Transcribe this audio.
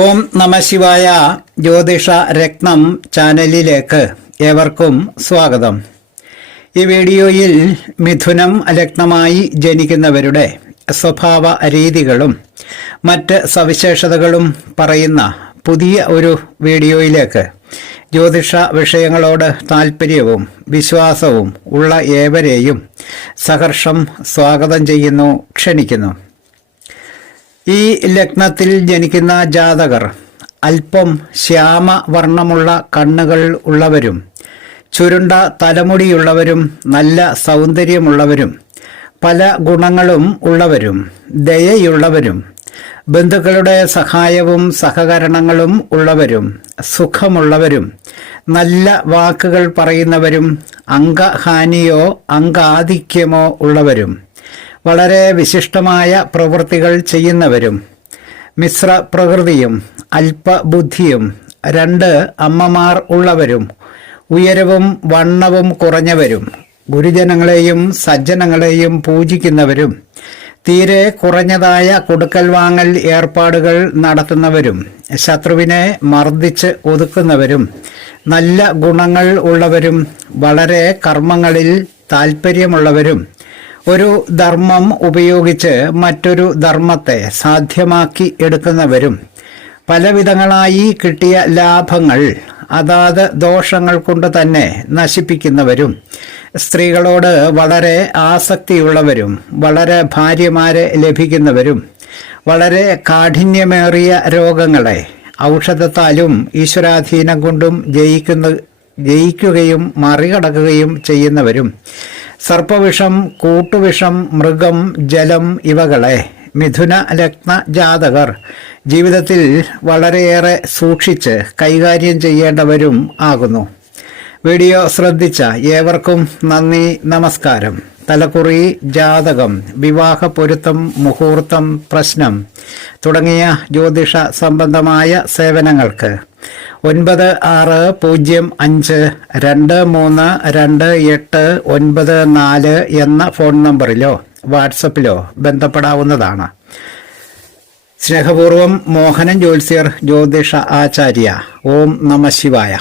ഓം നമ ശിവായ. ജ്യോതിഷ രത്നം ചാനലിലേക്ക് ഏവർക്കും സ്വാഗതം. ഈ വീഡിയോയിൽ മിഥുനം ലഗ്നമായി ജനിക്കുന്നവരുടെ സ്വഭാവ രീതികളും മറ്റ് സവിശേഷതകളും പറയുന്ന പുതിയ ഒരു വീഡിയോയിലേക്ക് ജ്യോതിഷ വിഷയങ്ങളോട് താൽപ്പര്യവും വിശ്വാസവും ഉള്ള ഏവരെയും സഹർഷം സ്വാഗതം ചെയ്യുന്നു, ക്ഷണിക്കുന്നു. ഈ ലഗ്നത്തിൽ ജനിക്കുന്ന ജാതകർ അല്പം ശ്യാമവർണ്ണമുള്ള കണ്ണുകൾ ഉള്ളവരും ചുരുണ്ട തലമുടിയുള്ളവരും നല്ല സൗന്ദര്യമുള്ളവരും പല ഗുണങ്ങളും ഉള്ളവരും ദയയുള്ളവരും ബന്ധുക്കളുടെ സഹായവും സഹകരണങ്ങളും ഉള്ളവരും സുഖമുള്ളവരും നല്ല വാക്കുകൾ പറയുന്നവരും അംഗഹാനിയോ അംഗാധിക്യമോ ഉള്ളവരും വളരെ വിശിഷ്ടമായ പ്രവൃത്തികൾ ചെയ്യുന്നവരും മിശ്ര പ്രകൃതിയും അല്പബുദ്ധിയും 2 അമ്മമാർ ഉള്ളവരും ഉയരവും വണ്ണവും കുറഞ്ഞവരും ഗുരുജനങ്ങളെയും സജ്ജനങ്ങളെയും പൂജിക്കുന്നവരും തീരെ കുറഞ്ഞതായ കൊടുക്കൽ വാങ്ങൽ ഏർപ്പാടുകൾ നടത്തുന്നവരും ശത്രുവിനെ മർദ്ദിച്ച് ഒതുക്കുന്നവരും നല്ല ഗുണങ്ങൾ ഉള്ളവരും വളരെ കർമ്മങ്ങളിൽ താൽപ്പര്യമുള്ളവരും ഒരു ധർമ്മം ഉപയോഗിച്ച് മറ്റൊരു ധർമ്മത്തെ സാധ്യമാക്കി എടുക്കുന്നവരും പലവിധങ്ങളായി കിട്ടിയ ലാഭങ്ങൾ അതാത് ദോഷങ്ങൾ കൊണ്ട് തന്നെ നശിപ്പിക്കുന്നവരും സ്ത്രീകളോട് വളരെ ആസക്തിയുള്ളവരും വളരെ ഭാര്യമാരെ ലഭിക്കുന്നവരും വളരെ കാഠിന്യമേറിയ രോഗങ്ങളെ ഔഷധത്താലും ഈശ്വരാധീനം കൊണ്ടും ജയിക്കുകയും മറികടക്കുകയും ചെയ്യുന്നവരും സർപ്പവിഷം, കൂട്ടുവിഷം, മൃഗം, ജലം ഇവകളെ മിഥുന ലഗ്ന ജാതകർ ജീവിതത്തിൽ വളരെയേറെ സൂക്ഷിച്ച് കൈകാര്യം ചെയ്യേണ്ടവരും ആകുന്നു. വീഡിയോ ശ്രദ്ധിച്ച ഏവർക്കും നന്ദി, നമസ്കാരം. തലക്കുറി, ജാതകം, വിവാഹ പൊരുത്തം, മുഹൂർത്തം, പ്രശ്നം തുടങ്ങിയ ജ്യോതിഷ സംബന്ധമായ സേവനങ്ങൾക്ക് 9652328294 എന്ന ഫോൺ നമ്പറിലോ വാട്സപ്പിലോ ബന്ധപ്പെടാവുന്നതാണ്. സ്നേഹപൂർവം മോഹനൻ ജ്യോത്സ്യർ, ജ്യോതിഷ ആചാര്യ. ഓം നമ ശിവായ.